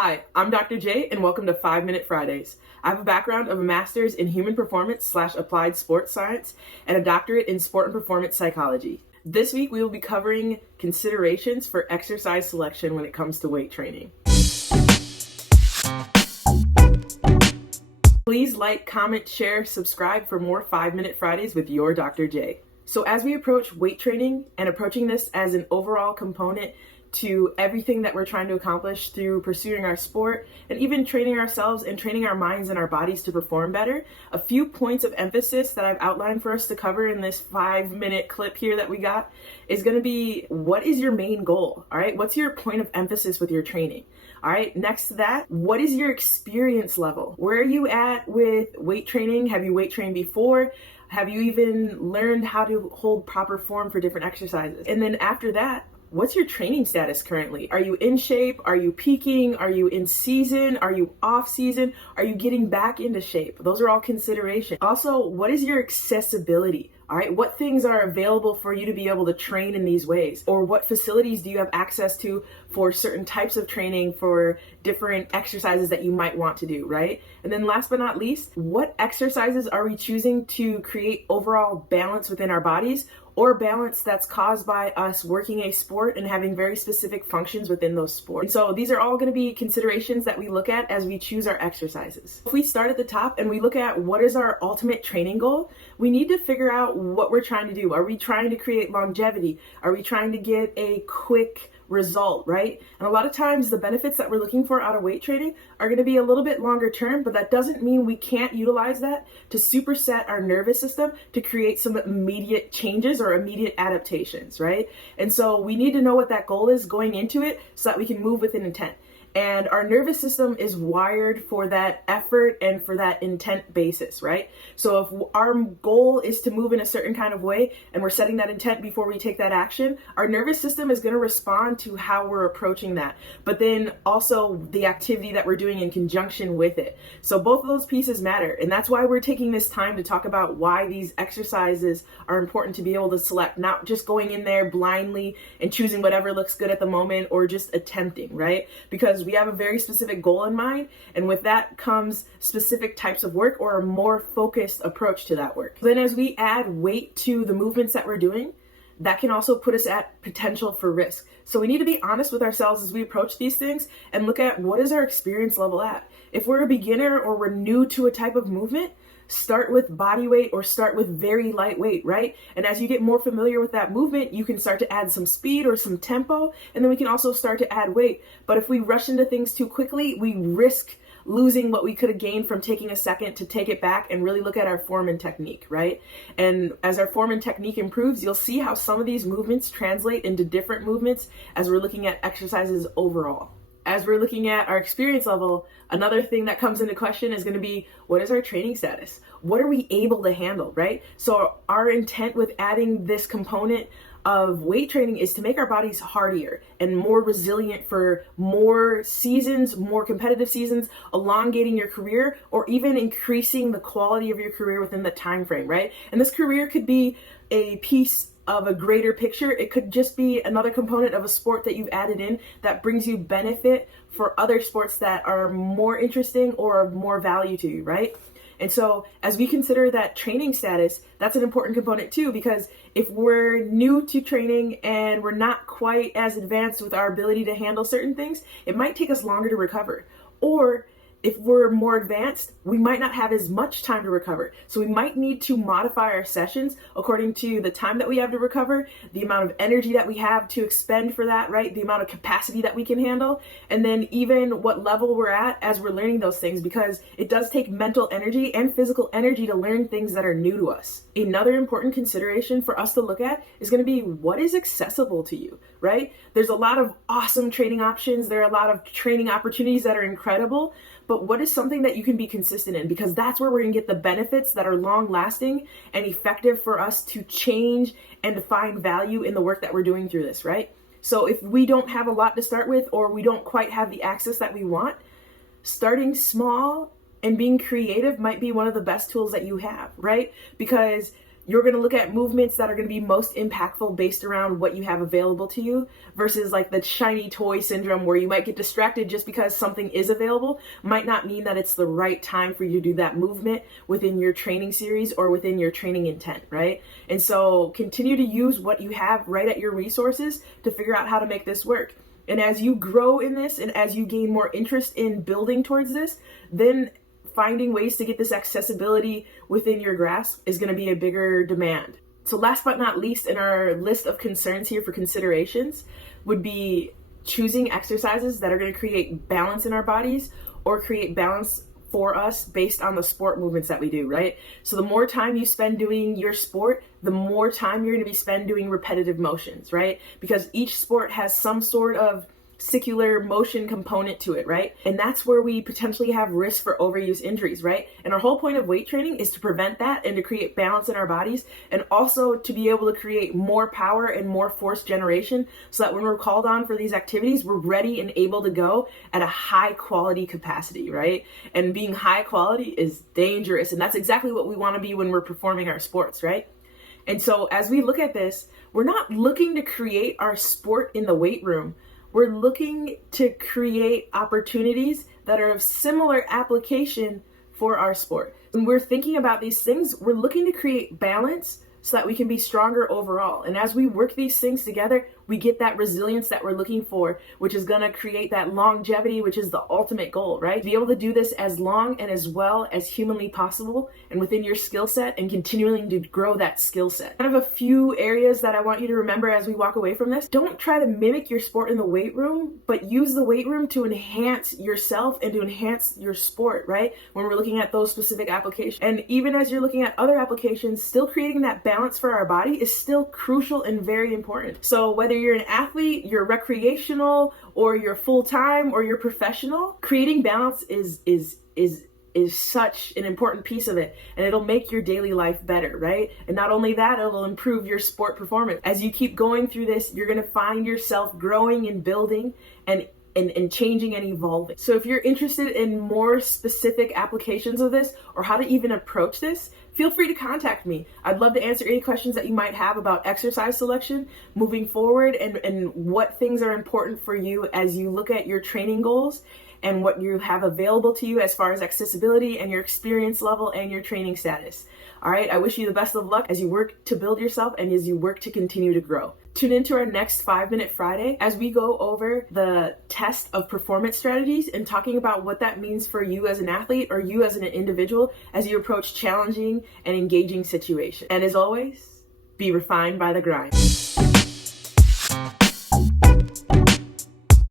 Hi, I'm Dr. J, and welcome to 5-Minute Fridays. I have a background of a master's in human performance/applied sports science and a doctorate in sport and performance psychology. This week, we will be covering considerations for exercise selection when it comes to weight training. Please like, comment, share, subscribe for more 5-Minute Fridays with your Dr. J. So as we approach weight training and approaching this as an overall component to everything that we're trying to accomplish through pursuing our sport and even training ourselves and training our minds and our bodies to perform better, a few points of emphasis that I've outlined for us to cover in this 5-minute clip here that we got is going to be, what is your main goal? All right. What's your point of emphasis with your training? All right. Next to that, what is your experience level? Where are you at with weight training? Have you weight trained before? Have you even learned how to hold proper form for different exercises? And then after that, what's your training status currently? Are you in shape? Are you peaking? Are you in season? Are you off season? Are you getting back into shape? Those are all considerations. Also, what is your accessibility? All right, what things are available for you to be able to train in these ways? Or what facilities do you have access to for certain types of training for different exercises that you might want to do, right? And then last but not least, what exercises are we choosing to create overall balance within our bodies, or balance that's caused by us working a sport and having very specific functions within those sports? And so these are all going to be considerations that we look at as we choose our exercises. If we start at the top and we look at what is our ultimate training goal, we need to figure out what we're trying to do. Are we trying to create longevity? Are we trying to get a quick result, right? And a lot of times the benefits that we're looking for out of weight training are going to be a little bit longer term, but that doesn't mean we can't utilize that to superset our nervous system to create some immediate changes or immediate adaptations, right? And so we need to know what that goal is going into it so that we can move with an intent. And our nervous system is wired for that effort and for that intent basis, right? So if our goal is to move in a certain kind of way and we're setting that intent before we take that action, our nervous system is going to respond to how we're approaching that, but then also the activity that we're doing in conjunction with it. So both of those pieces matter. And that's why we're taking this time to talk about why these exercises are important to be able to select, not just going in there blindly and choosing whatever looks good at the moment or just attempting, right? Because we have a very specific goal in mind, and with that comes specific types of work or a more focused approach to that work. Then as we add weight to the movements that we're doing, that can also put us at potential for risk. So we need to be honest with ourselves as we approach these things and look at what is our experience level at. If we're a beginner or we're new to a type of movement, start with body weight or start with very light weight, right? And as you get more familiar with that movement, you can start to add some speed or some tempo, and then we can also start to add weight. But if we rush into things too quickly, we risk losing what we could have gained from taking a second to take it back and really look at our form and technique, right? And as our form and technique improves, you'll see how some of these movements translate into different movements as we're looking at exercises overall. As we're looking at our experience level, another thing that comes into question is going to be, what is our training status? What are we able to handle, right? So our intent with adding this component of weight training is to make our bodies hardier and more resilient for more seasons, more competitive seasons, elongating your career, or even increasing the quality of your career within the time frame, right? And this career could be a piece of a greater picture. It could just be another component of a sport that you've added in that brings you benefit for other sports that are more interesting or of more value to you, right? And so as we consider that training status, that's an important component too, because if we're new to training and we're not quite as advanced with our ability to handle certain things, it might take us longer to recover. Or if we're more advanced, we might not have as much time to recover. So we might need to modify our sessions according to the time that we have to recover, the amount of energy that we have to expend for that, right? The amount of capacity that we can handle, and then even what level we're at as we're learning those things, because it does take mental energy and physical energy to learn things that are new to us. Another important consideration for us to look at is going to be, what is accessible to you, right? There's a lot of awesome training options. There are a lot of training opportunities that are incredible, but what is something that you can be consistent in? Because that's where we're going to get the benefits that are long lasting and effective for us to change and to find value in the work that we're doing through this, right? So if we don't have a lot to start with, or we don't quite have the access that we want, starting small and being creative might be one of the best tools that you have, right? Because You're going to look at movements that are going to be most impactful based around what you have available to you, versus like the shiny toy syndrome where you might get distracted just because something is available might not mean that it's the right time for you to do that movement within your training series or within your training intent, right? And so continue to use what you have right at your resources to figure out how to make this work. And as you grow in this and as you gain more interest in building towards this, then finding ways to get this accessibility within your grasp is going to be a bigger demand. So last but not least in our list of concerns here for considerations would be choosing exercises that are going to create balance in our bodies or create balance for us based on the sport movements that we do, right? So the more time you spend doing your sport, the more time you're going to be spent doing repetitive motions, right? Because each sport has some sort of circular motion component to it, right? And that's where we potentially have risk for overuse injuries, right? And our whole point of weight training is to prevent that and to create balance in our bodies, and also to be able to create more power and more force generation so that when we're called on for these activities, we're ready and able to go at a high quality capacity, right? And being high quality is dangerous, and that's exactly what we want to be when we're performing our sports, right? And so as we look at this, we're not looking to create our sport in the weight room. We're looking to create opportunities that are of similar application for our sport. When we're thinking about these things, we're looking to create balance so that we can be stronger overall. And as we work these things together, we get that resilience that we're looking for, which is going to create that longevity, which is the ultimate goal, right? To be able to do this as long and as well as humanly possible and within your skill set, and continuing to grow that skill set. Kind of a few areas that I want you to remember as we walk away from this. Don't try to mimic your sport in the weight room, but use the weight room to enhance yourself and to enhance your sport, right? When we're looking at those specific applications. And even as you're looking at other applications, still creating that balance for our body is still crucial and very important. So whether you're an athlete, you're recreational, or you're full-time, or you're professional, creating balance is such an important piece of it, and it'll make your daily life better, right? And not only that, it'll improve your sport performance. As you keep going through this, you're going to find yourself growing and building and changing and evolving. So if you're interested in more specific applications of this, or how to even approach this, feel free to contact me. I'd love to answer any questions that you might have about exercise selection moving forward, and what things are important for you as you look at your training goals and what you have available to you as far as accessibility and your experience level and your training status. All right, I wish you the best of luck as you work to build yourself and as you work to continue to grow. Tune into our next 5-Minute Friday as we go over the test of performance strategies and talking about what that means for you as an athlete or you as an individual as you approach challenging and engaging situations. And as always, be refined by the grind.